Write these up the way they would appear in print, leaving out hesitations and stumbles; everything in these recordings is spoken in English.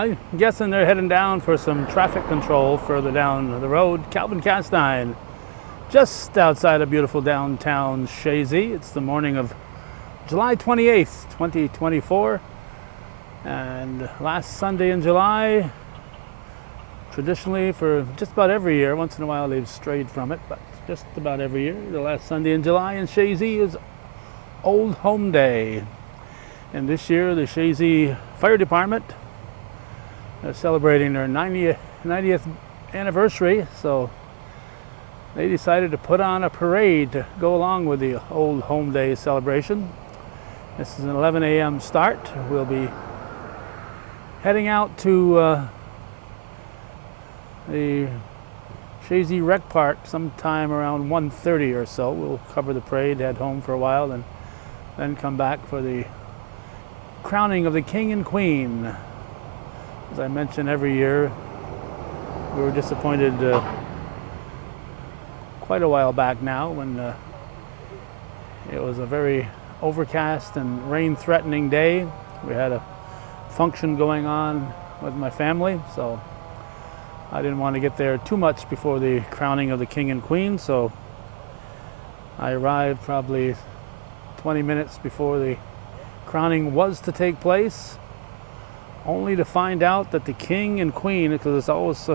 I'm guessing they're heading down for some traffic control further down the road. Calvin Castine, just outside of beautiful downtown Chazy. It's the morning of July 28th, 2024. And last Sunday in July, traditionally for just about every year, once in a while they've strayed from it, but just about every year, the last Sunday in July in Chazy is Old Home Day. And this year the Chazy Fire Department are celebrating their 90th anniversary, so they decided to put on a parade to go along with the Old Home Day celebration. This is an 11 a.m. start. We'll be heading out to the Chazy Rec Park sometime around 1:30 or so. We'll cover the parade, head home for a while, and then come back for the crowning of the King and Queen. As I mention every year, we were disappointed quite a while back now when it was a very overcast and rain-threatening day. We had a function going on with my family, so I didn't want to get there too much before the crowning of the King and Queen, so I arrived probably 20 minutes before the crowning was to take place, only to find out that the King and Queen, because it's always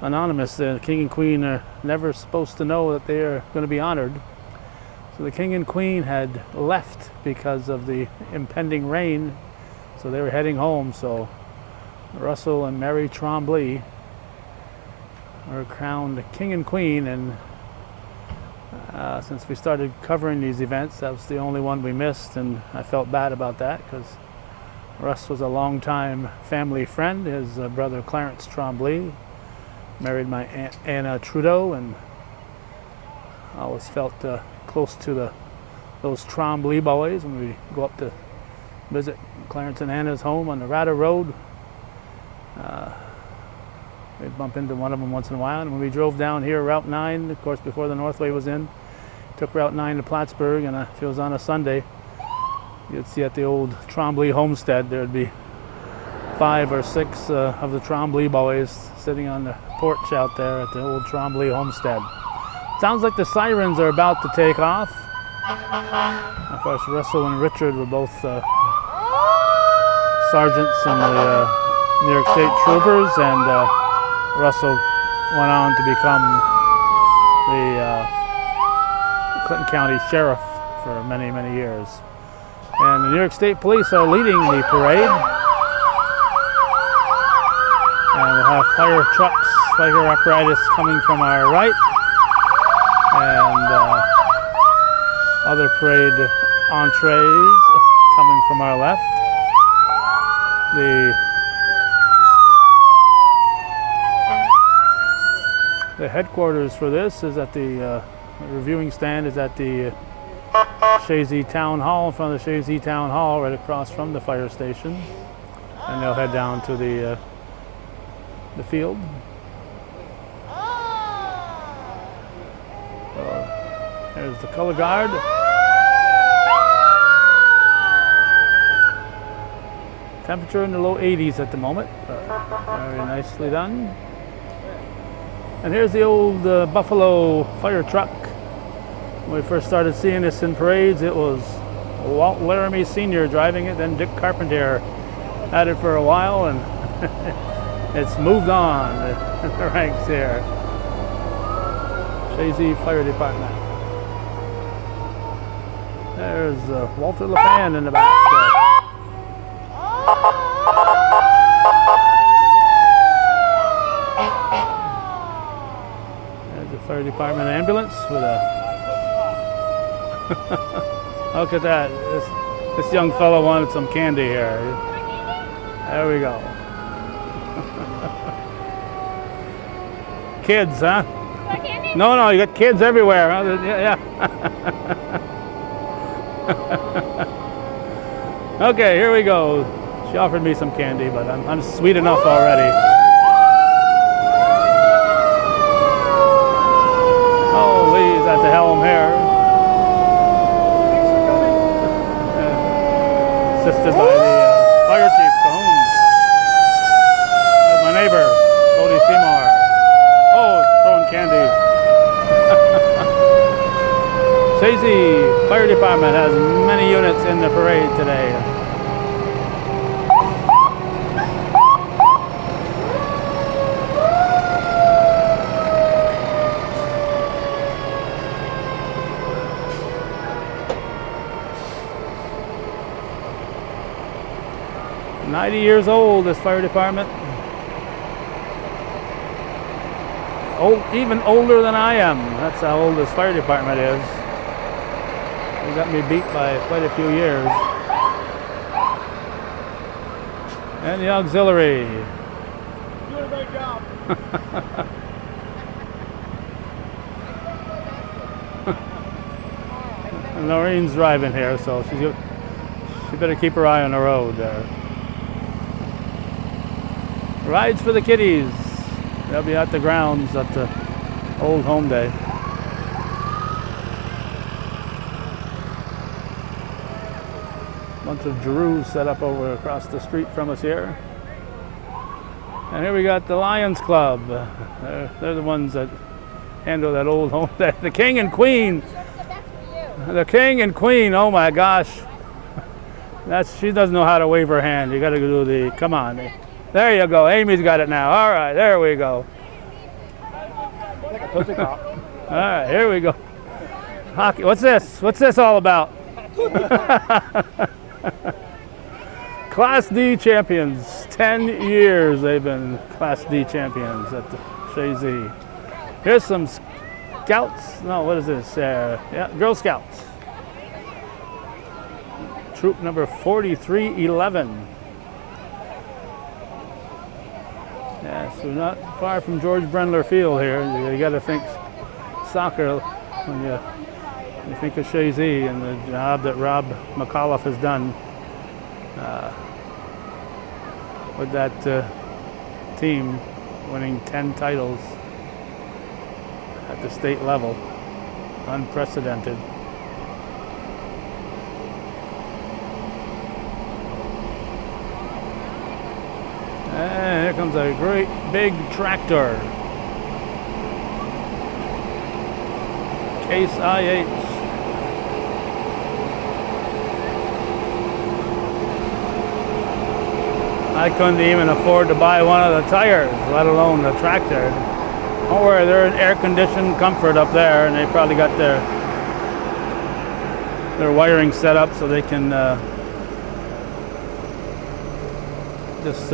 anonymous, the King and Queen are never supposed to know that they are going to be honored. So the King and Queen had left because of the impending rain, so they were heading home. So Russell and Mary Trombley were crowned King and Queen, and since we started covering these events, that was the only one we missed, and I felt bad about that because Russ was a longtime family friend. His brother Clarence Trombley married my Aunt Anna Trudeau, and I always felt close to those Trombley boys when we go up to visit Clarence and Anna's home on the Rada Road. We'd bump into one of them once in a while, and when we drove down here Route 9, of course before the Northway was in, took Route 9 to Plattsburgh, and if it was on a Sunday, you'd see at the old Trombley homestead, there'd be 5 or 6 of the Trombley boys sitting on the porch out there at the old Trombley homestead. Sounds like the sirens are about to take off. Of course, Russell and Richard were both sergeants in the New York State Troopers, and Russell went on to become the Clinton County Sheriff for many, many years. And the New York State Police are leading the parade. And we'll have fire trucks, fire apparatus coming from our right, and other parade entrees coming from our left. The headquarters for this is at the reviewing stand is at the Chazy Town Hall, in front of the Chazy Town Hall, right across from the fire station. And they'll head down to the field. So there's the color guard. Temperature in the low 80s at the moment. Very nicely done. And here's the old Buffalo fire truck. When we first started seeing this in parades, it was Walt Laramie Sr. driving it, then Dick Carpenter had it for a while, and it's moved on the ranks here. Chazy Fire Department. There's Walter LaFan in the back. There's the Fire Department ambulance with a look at that. This young fellow wanted some candy here. There we go. Kids, huh? You got candy? No, you got kids everywhere. Huh? Yeah. Okay, here we go. She offered me some candy, but I'm sweet enough already. Oh, Lee's at the helm here. Assisted by the fire chief, Combs. Chazy Fire Department has many units in the parade today. "90 years old, this fire department. Old, even older than I am. That's how old this fire department is. They got me beat by quite a few years." And the auxiliary. Doing a great job. And Noreen's driving here, so she better keep her eye on the road there. Rides for the kiddies. They'll be at the grounds at the Old Home Day. Bunch of Giroux set up over across the street from us here. And here we got the Lions Club. They're the ones that handle that Old Home Day. The King and Queen. The King and Queen, oh my gosh. She doesn't know how to wave her hand. You gotta do the, come on. There you go, Amy's got it now. All right, there we go. All right, here we go. Hockey, what's this? What's this all about? Class D champions. 10 years they've been Class D champions at the Chazy. Here's some Scouts. No, what is this? Yeah, Girl Scouts. Troop number 4311. Yeah, so we're not far from George Brendler Field here. You got to think soccer when you think of Chazy and the job that Rob McAuliffe has done with that team, winning 10 titles at the state level. Unprecedented. And here comes a great big tractor. Case IH. I couldn't even afford to buy one of the tires, let alone the tractor. Don't worry, they're in air-conditioned comfort up there, and they probably got their wiring set up so they can just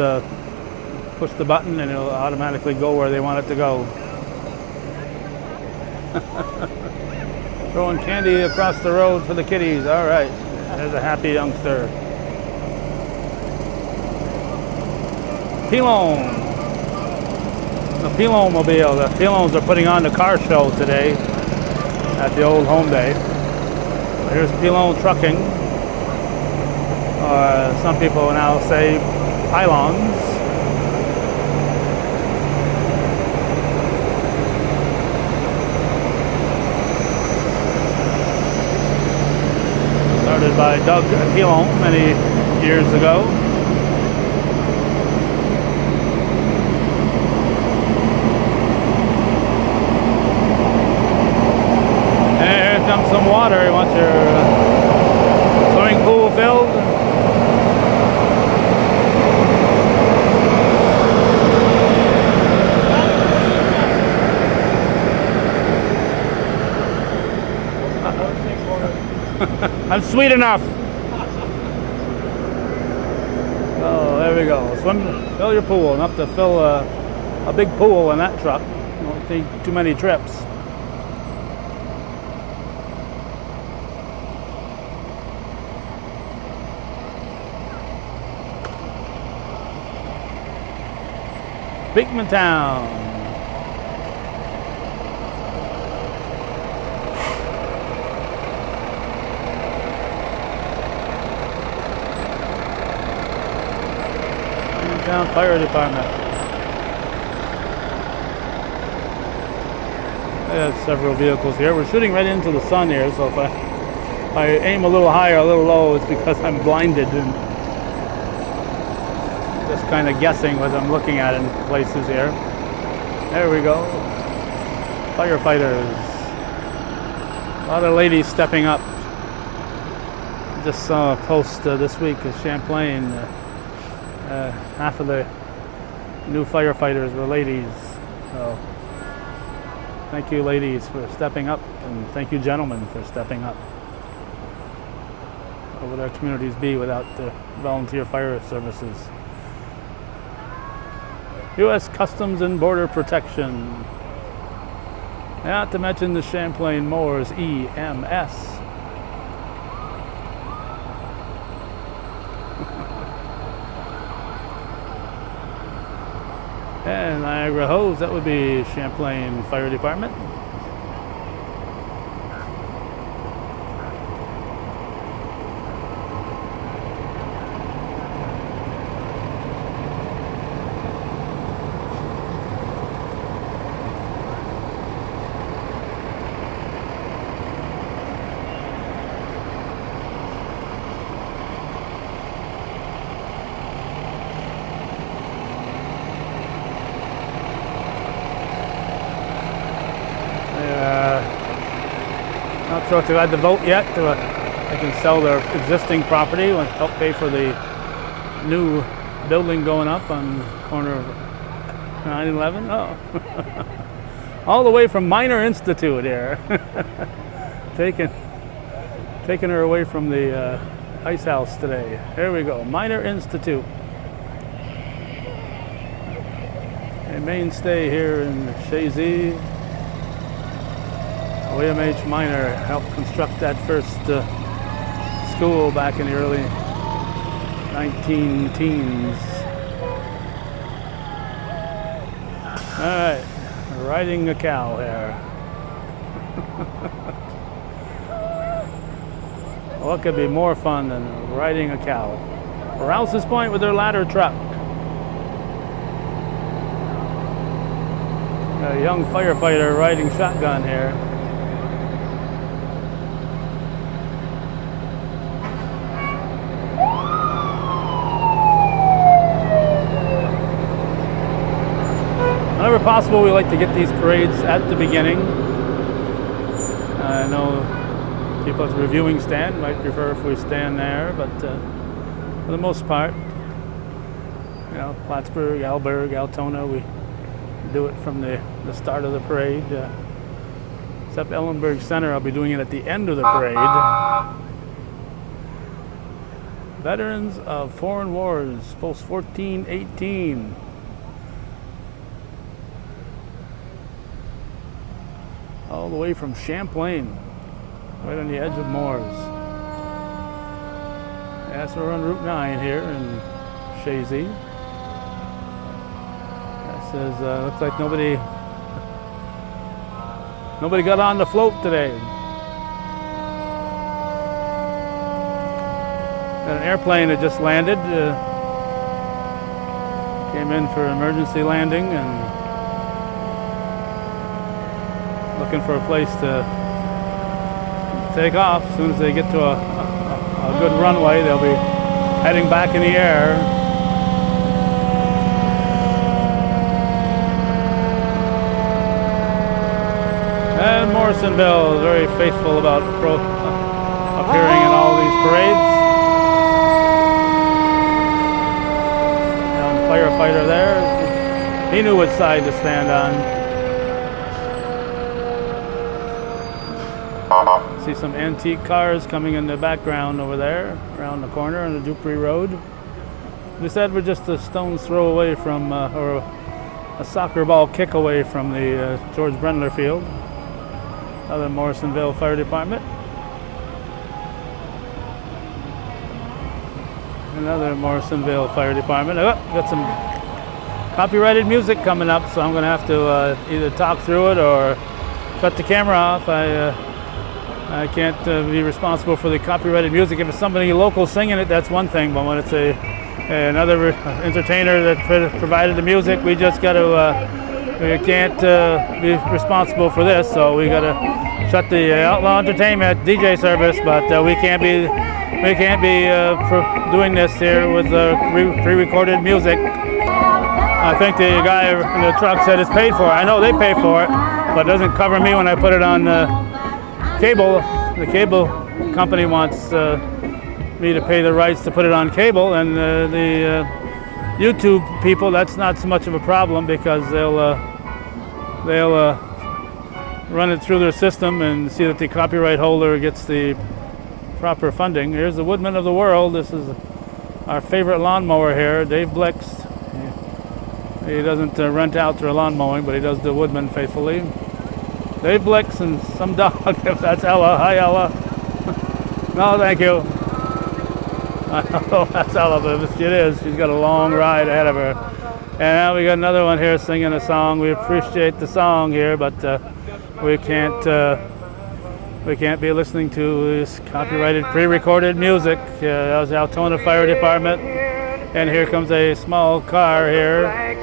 push the button and it'll automatically go where they want it to go. Throwing candy across the road for the kiddies. All right, there's a happy youngster. Pilon. The Pilon-mobile. The Pilons are putting on the car show today at the Old Home Day. Here's Pilon trucking. Some people now say pylons. Started by Doug Pilon many years ago. Some water. You want your swimming pool filled? I'm sweet enough. Oh, there we go. Fill your pool. Enough to fill a big pool in that truck. Won't take too many trips. Beekmantown. Beekmantown Fire Department. I have several vehicles here. We're shooting right into the sun here, so if I aim a little high or a little low, it's because I'm blinded and just kind of guessing what I'm looking at in places here. There we go. Firefighters. lot of ladies stepping up. Just saw a post this week of Champlain. Half of the new firefighters were ladies. So thank you, ladies, for stepping up, and thank you, gentlemen, for stepping up. What would our communities be without the volunteer fire services? U.S. Customs and Border Protection. Not to mention the Champlain Moors EMS. And Niagara Hose, that would be Champlain Fire Department. Not sure if they've had the vote yet. They can sell their existing property and help pay for the new building going up on the corner of 9/11. Oh, all the way from Minor Institute here, taking her away from the ice house today. There we go, Minor Institute, a mainstay here in Chazy. William H. Minor helped construct that first school back in the early 19-teens. All right, riding a cow here. What could be more fun than riding a cow? Rouse's Point with their ladder truck. A young firefighter riding shotgun here. Whenever possible, we like to get these parades at the beginning. I know people at the reviewing stand might prefer if we stand there, but for the most part, you know, Plattsburgh, Alberg, Altona, we do it from the start of the parade. Except Ellenberg Center, I'll be doing it at the end of the parade. Veterans of Foreign Wars, post 1418. All the way from Champlain, right on the edge of Moors. Yeah, so we're on Route 9 here in Chazy. That says, looks like nobody got on the float today. Got an airplane that just landed, came in for emergency landing and looking for a place to take off. As soon as they get to a good runway, they'll be heading back in the air. And Morrisonville is very faithful about appearing in all these parades. Young firefighter there, he knew which side to stand on. See some antique cars coming in the background over there, around the corner on the Dupree Road. They said we're just a stone's throw away from, or a soccer ball kick away from the George Brendler Field. Another Morrisonville Fire Department. Another Morrisonville Fire Department. Oh, got some copyrighted music coming up, so I'm going to have to either talk through it or cut the camera off. I can't be responsible for the copyrighted music. If it's somebody local singing it, that's one thing. But when it's another entertainer that provided the music, we just got to. We can't be responsible for this, so we got to shut the Outlaw Entertainment DJ service. But we can't be doing this here with pre-recorded music. I think the guy in the truck said it's paid for. I know they pay for it, but it doesn't cover me when I put it on the cable company wants me to pay the rights to put it on cable, and the YouTube people, that's not so much of a problem because they'll run it through their system and see that the copyright holder gets the proper funding. Here's the Woodman of the World. This is our favorite lawnmower here, Dave Blix. He doesn't rent out their lawn mowing, but he does the Woodman faithfully. Dave Blix and some dog, if that's Ella. Hi, Ella. No, thank you. I don't know if that's Ella, but it is. She's got a long ride ahead of her. And now we got another one here singing a song. We appreciate the song here, but we can't be listening to this copyrighted, pre-recorded music. That was the Altona Fire Department, and here comes a small car here.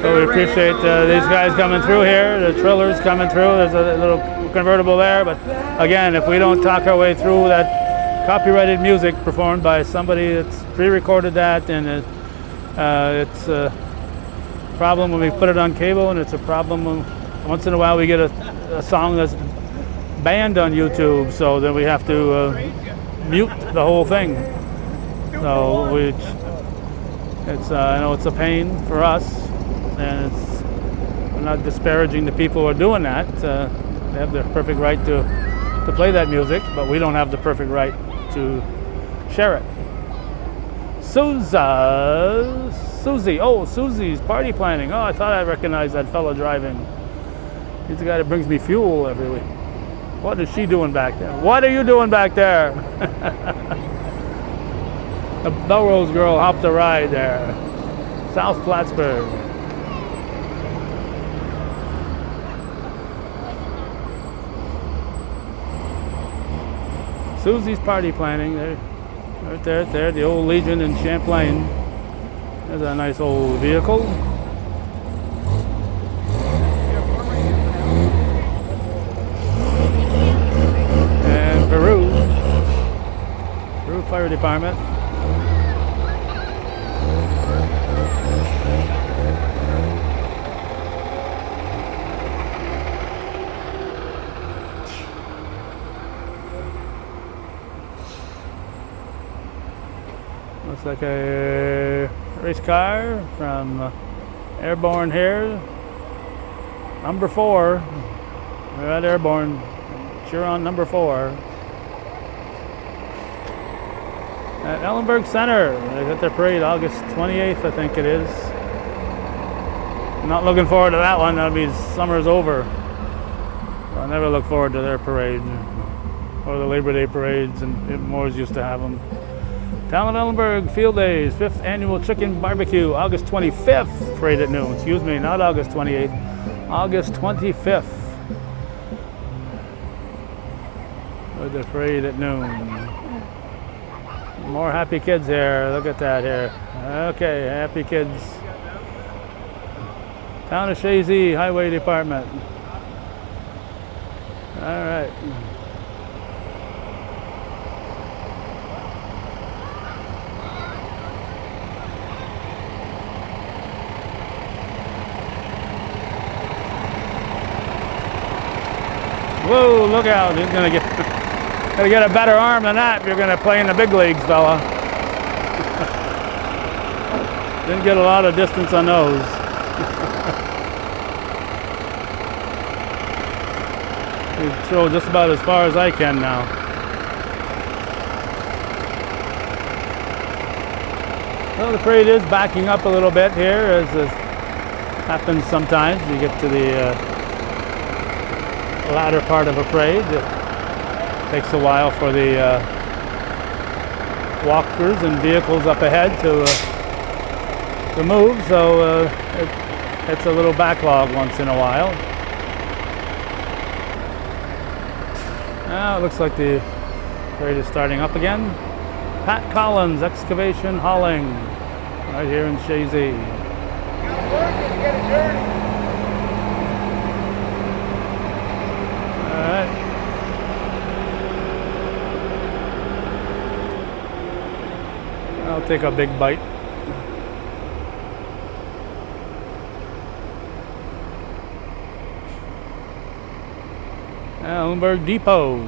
So we appreciate these guys coming through here. The Trillers coming through. There's a little convertible there, but again, if we don't talk our way through that copyrighted music performed by somebody that's pre-recorded that, and it's a problem when we put it on cable, and it's a problem when once in a while we get a song that's banned on YouTube, so then we have to mute the whole thing. So I know it's a pain for us, and I'm not disparaging the people who are doing that. They have the perfect right to play that music, but we don't have the perfect right to share it. Susie. Oh, Susie's party planning. Oh, I thought I recognized that fellow driving. He's the guy that brings me fuel every week. What is she doing back there? What are you doing back there? The Belrose girl hopped a ride there. South Plattsburgh. Susie's party planning. There, right there, the old Legion in Champlain. There's a nice old vehicle. And Peru Fire Department. Looks like a race car from Airborne here. Number 4. We're at Airborne. Huron number 4. At Ellenberg Center. They got their parade August 28th, I think it is. I'm not looking forward to that one. That means summer's over. I never look forward to their parade or the Labor Day parades, and Moore's used to have them. Town of Ellenberg Field Days, 5th Annual Chicken Barbecue, August 25th, parade at noon. Excuse me, not August 28th, August 25th. With the parade at noon. More happy kids here, look at that here. Okay, happy kids. Town of Chazy Highway Department. All right. Whoa, look out, he's gonna get a better arm than that if you're gonna play in the big leagues, fella. Didn't get a lot of distance on those. You throw just about as far as I can now. Well, the parade is backing up a little bit here, as happens sometimes. You get to the latter part of a parade. It takes a while for the walkers and vehicles up ahead to move, so it's a little backlog once in a while. Now it looks like the parade is starting up again. Pat Collins Excavation Hauling, right here in Chazy. I'll take a big bite. Ellenberg Depot.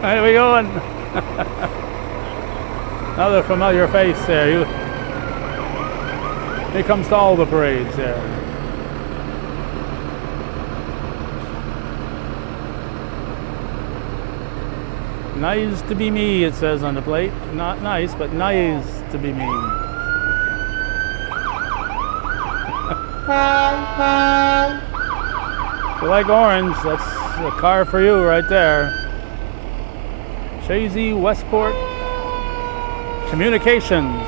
Here we go. Another familiar face there. He comes to all the parades there. Nice to be me, it says on the plate. Not nice, but nice to be me. If you like orange, that's the car for you right there. Chazy Westport Communications.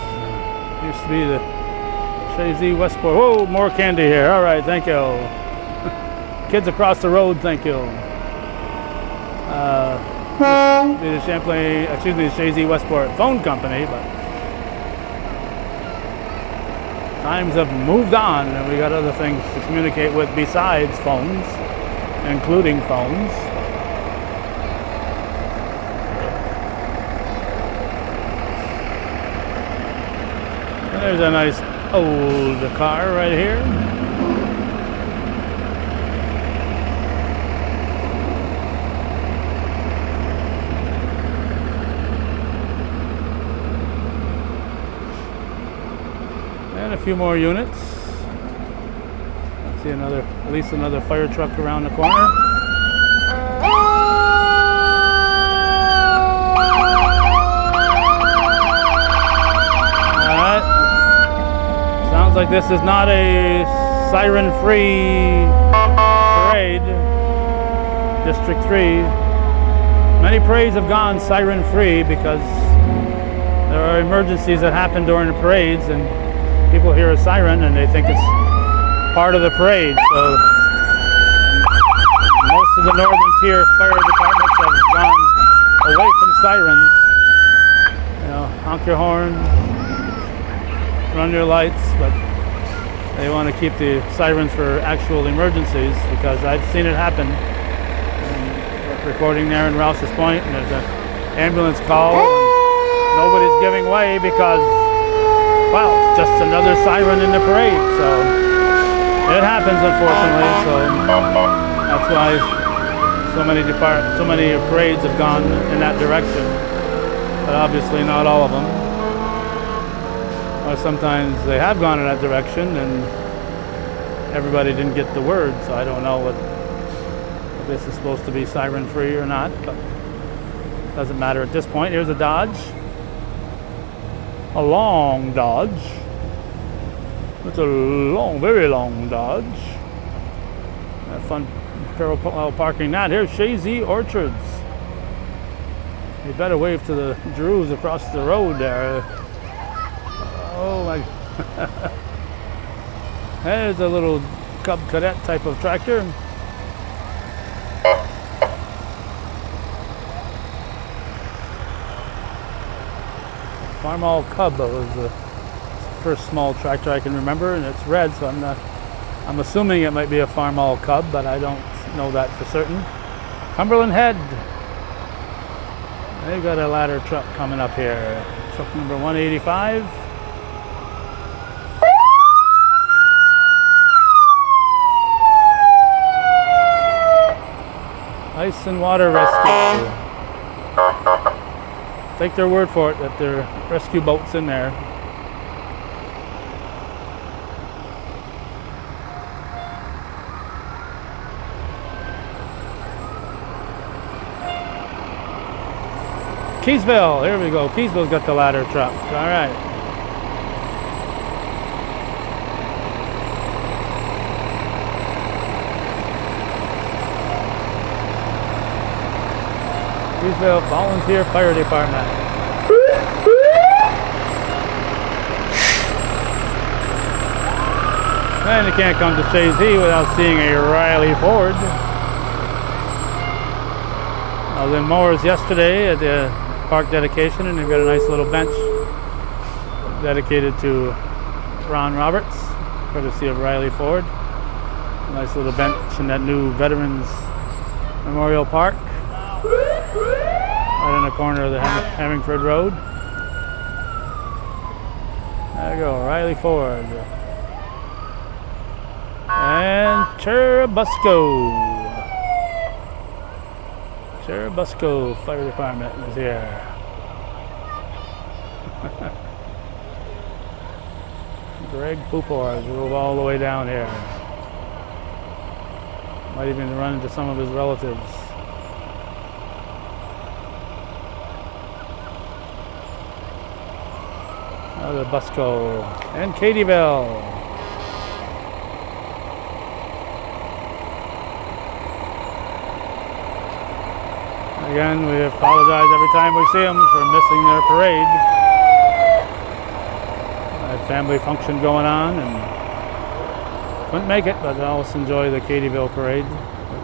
Used to be the Chazy Westport. Whoa, more candy here. All right, thank you. Kids across the road, thank you. The Champlain, excuse me, the Chazy Westport Phone Company, but times have moved on and we got other things to communicate with besides phones, including phones. And there's a nice old car right here. And a few more units. I see at least another fire truck around the corner. Alright. Sounds like this is not a siren-free parade. District 3. Many parades have gone siren-free because there are emergencies that happen during the parades and people hear a siren and they think it's part of the parade. So most of the northern tier fire departments have gone away from sirens. You know, honk your horn, run your lights, but they want to keep the sirens for actual emergencies because I've seen it happen. And we're recording there in Rouse's Point and there's an ambulance call and nobody's giving way because, well, it's just another siren in the parade, so it happens, unfortunately. So that's why so many parades have gone in that direction, but obviously not all of them. Or sometimes they have gone in that direction and everybody didn't get the word, so I don't know if this is supposed to be siren-free or not, but it doesn't matter at this point. Here's a Dodge. A long Dodge. It's a long, very long Dodge. Have fun parallel parking that. Here's Chazy Orchards. You better wave to the Drews across the road there. Oh my. There's a little Cub Cadet type of tractor. Farmall Cub was the first small tractor I can remember, and it's red, so I'm assuming it might be a Farmall Cub, but I don't know that for certain. Cumberland Head. They've got a ladder truck coming up here. Truck number 185. Ice and Water Rescue. Take their word for it that there are rescue boats in there. Keysville, here we go. Keysville's got the ladder truck. All right. Chazy Volunteer Fire Department. And you can't come to Chazy without seeing a Riley Ford. I was in Moore's yesterday at the park dedication, and they've got a nice little bench dedicated to Ron Roberts, courtesy of Riley Ford. A nice little bench in that new Veterans Memorial Park. right in the corner of the Hemmingford Road. There we go, Riley Ford. And Cherubusco Fire Department is here. Greg Pupor drove all the way down here. Might even run into some of his relatives. Another Busco. And Katyville. Again, we apologize every time we see them for missing their parade. I had family function going on and couldn't make it, but I always enjoy the Katyville parade.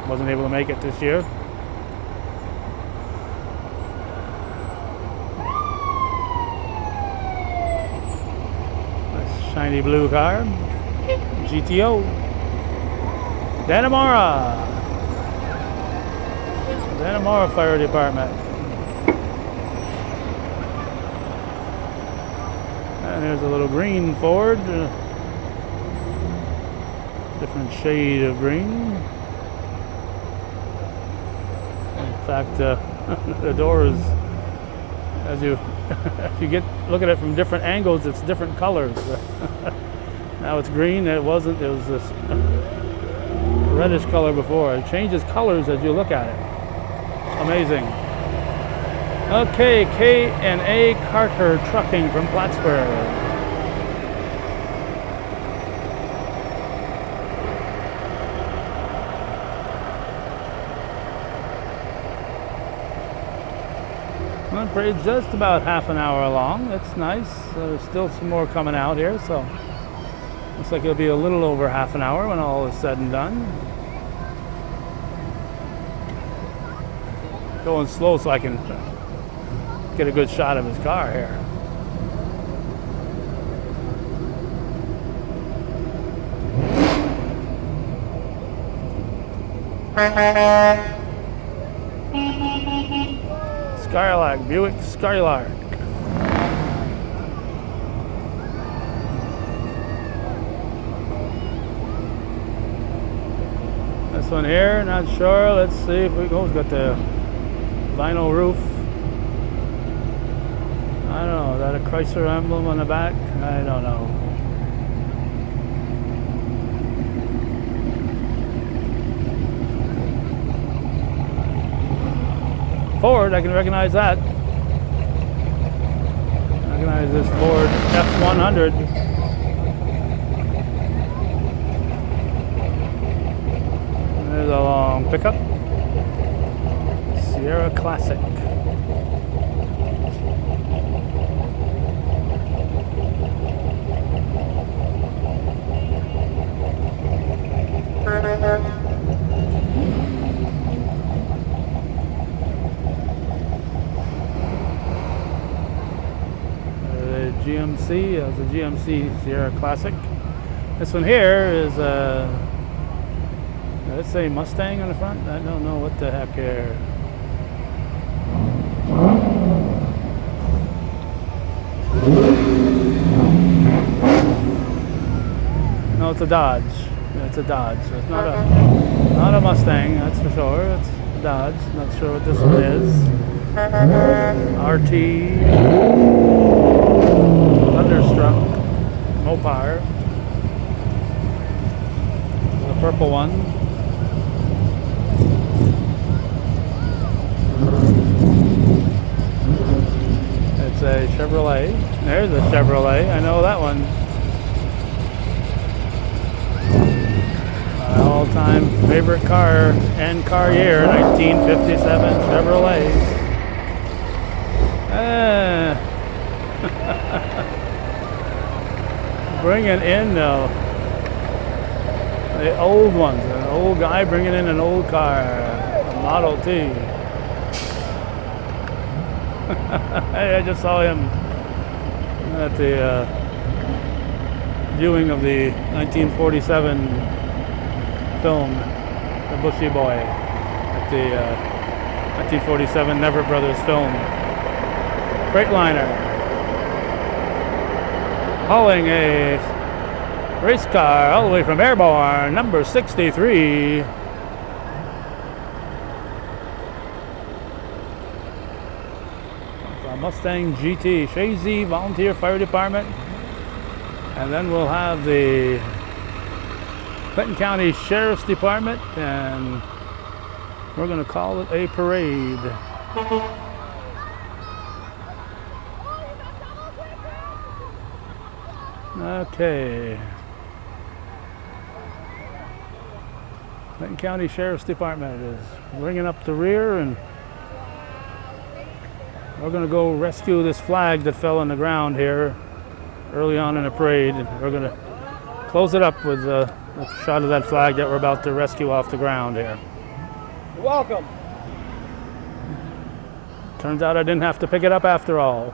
Wasn't able to make it this year. Nice shiny blue car. GTO. Dannemora Fire Department. And there's a little green Ford. Different shade of green. In fact, the door is, as you look at it from different angles, it's different colors. Now it's green. It wasn't. It was this reddish color before. It changes colors as you look at it. Amazing. Okay, K&A Carter Trucking from Plattsburgh. Well, parade's just about half an hour long. That's nice. There's still some more coming out here, so looks like it'll be a little over half an hour when all is said and done. Going slow so I can get a good shot of his car here. Skylark, Buick Skylark. This one here, not sure. Let's see if we go. It's got the vinyl roof. I don't know, is that a Chrysler emblem on the back? I don't know. Ford, I can recognize that. I recognize this Ford F100. There's a long pickup. Sierra Classic. GMC, as a GMC Sierra Classic. This one here is let's say Mustang on the front. I don't know what the heck here. No, it's a Dodge. It's a Dodge. It's not a Mustang, that's for sure. It's a Dodge. Not sure what this one is. RT Thunderstruck Mopar. The purple one. It's a Chevrolet. There's a Chevrolet. I know that one. My all-time favorite car and car year, 1957 Chevrolet. Bringing in the old ones. An old guy bringing in an old car, a Model T. I just saw him at the viewing of the 1947 film, The Bushy Boy, at the 1947 Never Brothers film. Freightliner. Hauling a race car all the way from Airborne, number 63. It's a Mustang GT, Chazy Volunteer Fire Department. And then we'll have the Clinton County Sheriff's Department, and we're going to call it a parade. Okay. Clinton County Sheriff's Department is bringing up the rear, and we're going to go rescue this flag that fell on the ground here early on in the parade. And we're going to close it up with a shot of that flag that we're about to rescue off the ground here. You're welcome. Turns out I didn't have to pick it up after all.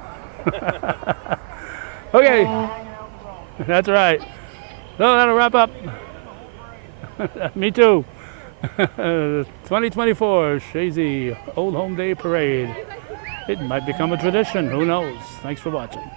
Okay. That's right. So that'll wrap up. Me too. 2024 Chazy Old Home Day Parade. It might become a tradition. Who knows? Thanks for watching.